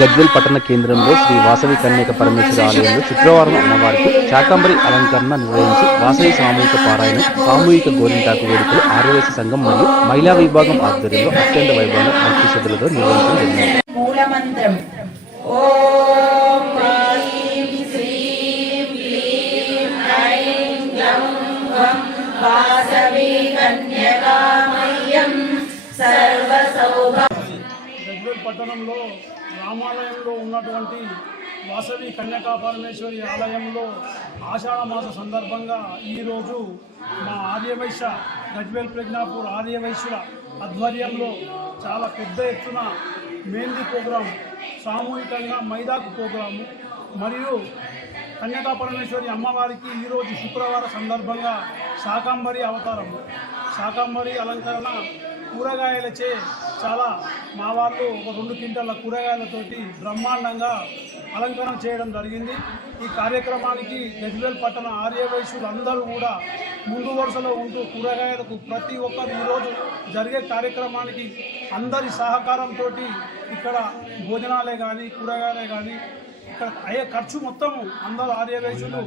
గజ్వెల్ పట్టణ కేంద్రంలో శ్రీ వాసవి కన్యక పరమేశ్వర ఆలయంలో శుక్రవారం అమ్మవారికి శాకంబరి అలంకరణ నిర్వహించి వాసవి సామూహిక పారాయణం సామూహిక గోరింటాకు వేడుకలు ఆర్యవేశ సంఘం మరియు మహిళా విభాగం ఆధ్వర్యంలో అత్యంత వైభవంగా భక్తి శ్రద్ధలతో నిర్వహించడం జరిగింది. వాసవి కన్యకామయ్యం. సర్వసౌభ పట్టణంలో రామాలయంలో ఉన్నటువంటి వాసవి కన్యకాపరమేశ్వరి ఆలయంలో ఆషాఢ మాస సందర్భంగా ఈరోజు మా ఆర్యవైశ్య గజ్వేల్ ప్రజ్ఞాపూర్ ఆర్యవైశ్యుల ఆధ్వర్యంలో చాలా పెద్ద ఎత్తున మెహందీ ప్రోగ్రాం సామూహికంగా మైదాకు ప్రోగ్రాము మరియు కన్యకాపరమేశ్వరి అమ్మవారికి ఈరోజు శుక్రవారం సందర్భంగా శాకాంబరి అవతారము. శాకాంబరి అలంకరణ కూరగాయలచే చాలా మా వాళ్ళు ఒక రెండు క్వింటాల కూరగాయలతోటి బ్రహ్మాండంగా అలంకరణ చేయడం జరిగింది. ఈ కార్యక్రమానికి గజ్వేల్ పట్టణ ఆర్యవైశ్యులు అందరూ కూడా ముందు వరుసలో ఉంటూ కూరగాయలకు ప్రతి ఒక్కరు ఈరోజు జరిగే కార్యక్రమానికి అందరి సహకారంతో ఇక్కడ భోజనాలే కానీ కూరగాయలే కానీ ఇక్కడ అయ్యే ఖర్చు మొత్తము అందరూ ఆర్యవేశులు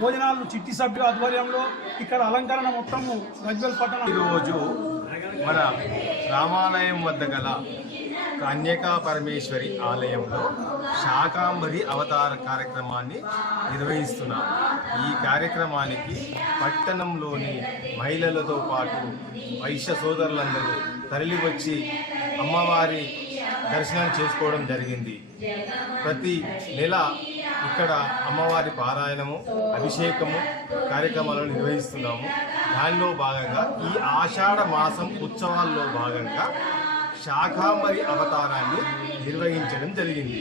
భోజనాలు చిట్టి సభ్యుల ఆధ్వర్యంలో ఇక్కడ అలంకరణ మొత్తము గజ్వేల్ పట్టణ ఈరోజు మన రామాలయం వద్ద గల కన్యకా పరమేశ్వరి ఆలయంలో శాకాంబరి అవతార కార్యక్రమాన్ని నిర్వహిస్తున్నాం ఈ కార్యక్రమానికి పట్టణంలోని మహిళలతో పాటు వైశ్య సోదరులందరూ తరలివచ్చి అమ్మవారి దర్శనం చేసుకోవడం జరిగింది. ప్రతి నెల ఇక్కడ అమ్మవారి పారాయణము అభిషేకము కార్యక్రమాలను నిర్వహిస్తున్నాము. దానిలో భాగంగా ఈ ఆషాఢ మాసం ఉత్సవాల్లో భాగంగా శాఖాంబరి అవతారాన్ని నిర్వహించడం జరిగింది.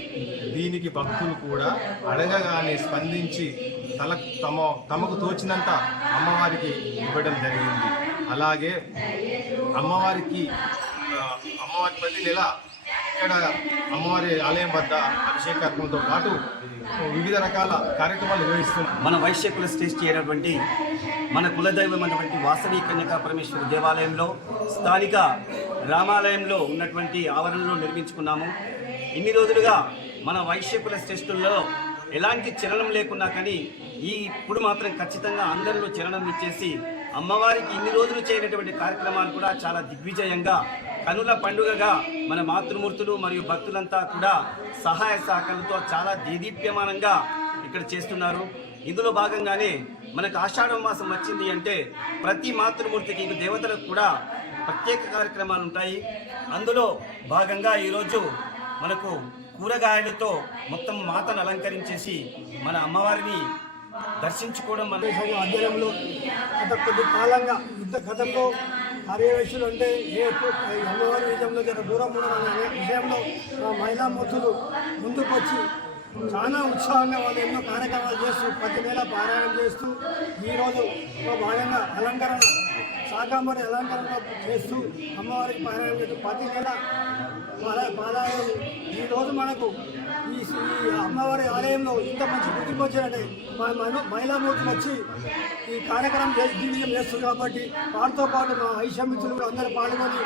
దీనికి భక్తులు కూడా అడగగానే స్పందించి తల తమ తమకు తోచినంత అమ్మవారికి ఇవ్వడం జరిగింది. అలాగే అమ్మవారికి అమ్మవారి ప్రతి నెల ఇక్కడ అమ్మవారి ఆలయం వద్ద అభిషేకాత్మతో పాటు వివిధ రకాల కార్యక్రమాలు నిర్వహిస్తున్నాం మన వైశ్య కుల శ్రేష్ఠి అయినటువంటి మన కులదైవం అటువంటి వాసవి కన్యకా పరమేశ్వర దేవాలయంలో స్థానిక రామాలయంలో ఉన్నటువంటి ఆవరణలో నిర్మించుకున్నాము. ఇన్ని రోజులుగా మన వైశ్య కుల శ్రేష్ఠుల్లో ఎలాంటి చలనం లేకున్నా కానీ ఈ ఇప్పుడు మాత్రం ఖచ్చితంగా అందరిలో చలనం ఇచ్చేసి అమ్మవారికి ఇన్ని రోజులు చేయనటువంటి కార్యక్రమాలు కూడా చాలా దిగ్విజయంగా కనుల పండుగగా మన మాతృమూర్తులు మరియు భక్తులంతా కూడా సహాయ సహకారంతో చాలా దేదీప్యమానంగా ఇక్కడ చేస్తున్నారు. ఇందులో భాగంగానే మనకు ఆషాఢ మాసం వచ్చింది అంటే ప్రతి మాతృమూర్తికి ఇంక దేవతలకు కూడా ప్రత్యేక కార్యక్రమాలు ఉంటాయి. అందులో భాగంగా ఈరోజు మనకు కూరగాయలతో మొత్తం మాతను అలంకరించేసి మన అమ్మవారిని దర్శించుకోవడం మన దేశంలో అధ్యయనంలో గత కొద్ది కాలంగా యుద్ధ గతంలో ఆర్యవైశ్యులు అంటే ఏ అమ్మవారి విజయంలో జర దూరం ఉండడం విషయంలో మా మహిళా మూర్తులు ముందుకు వచ్చి చాలా ఉత్సాహంగా వాళ్ళు ఎన్నో కార్యక్రమాలు చేస్తూ ప్రతి నెల పారాయణం చేస్తూ ఈరోజు ఒక భాగంగా అలంకరణ శాకాంబరి అలంకరణ చేస్తూ అమ్మవారికి పారాయణ చేస్తూ ప్రతి నెల పారాయణం. ఈరోజు మనకు ఈ అమ్మవారి ఆలయంలో ఇంత మంచి గుర్తింపు వచ్చారంటే మా మన- వచ్చి ఈ కార్యక్రమం చేసి దిగ్విజయం చేస్తుంది కాబట్టి వారితో పాటు మా ఐషమిత్రులు కూడా అందరూ పాల్గొని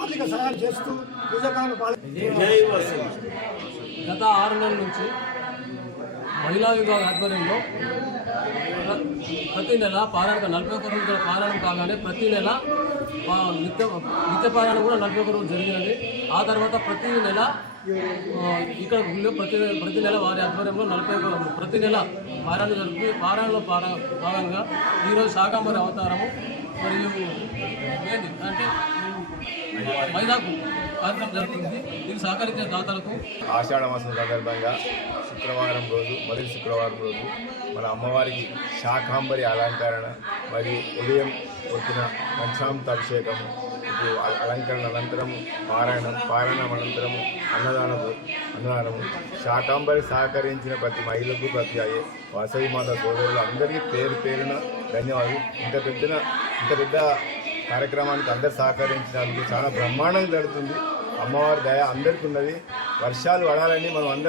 ఆర్థిక సహాయం చేస్తూ పూజకాలను పాల్గొని గత ఆరు నెలల నుంచి మహిళా విభాగం ఆధ్వర్యంలో ప్రతి నెల పారాయణ నలభై ఒక్క రోజుల పారాయణం కాగానే ప్రతి నెల నిత్య నిత్య పారాయణ కూడా నలభై ఒక్క రోజులు జరిగినది. ఆ తర్వాత ప్రతి నెల ఇక్కడ ప్రతి ప్రతి నెల వారి ఆధ్వర్యంలో నలభై ఒక్క ప్రతి నెల పారాయణ జరుగుతుంది. పారాయణలో పారా భాగంగా ఈరోజు శాకాంబరి అవతారము మరియు ఏంటి? అంటే మైదాకు కార్యక్రమం జరుగుతుంది. దీన్ని సహకరించిన దాతలకు ఆషాఢ మాసం సందర్భంగా శుక్రవారం రోజు మొదటి శుక్రవారం రోజు మన అమ్మవారికి శాకాంబరి అలంకరణ మరియు ఉదయం వచ్చిన పంచామృత అభిషేకం ఇప్పుడు అలంకరణ అనంతరం పారాయణం పారాయణం అనంతరము అన్నదానము అన్నదానము. శాకాంబరి సహకరించిన ప్రతి మహిళకు ప్రతి అయ్యే వాసవి మాత సోదరులు అందరికీ పేరు పేరున ధన్యవాదాలు. ఇంత పెద్ద ఇంత పెద్ద కార్యక్రమానికి అందరు సహకరించడానికి చాలా బ్రహ్మాండంగా జరుగుతుంది. అమ్మవారి దయ అందరికీ ఉన్నది. వర్షాలు పడాలని మనం అందరం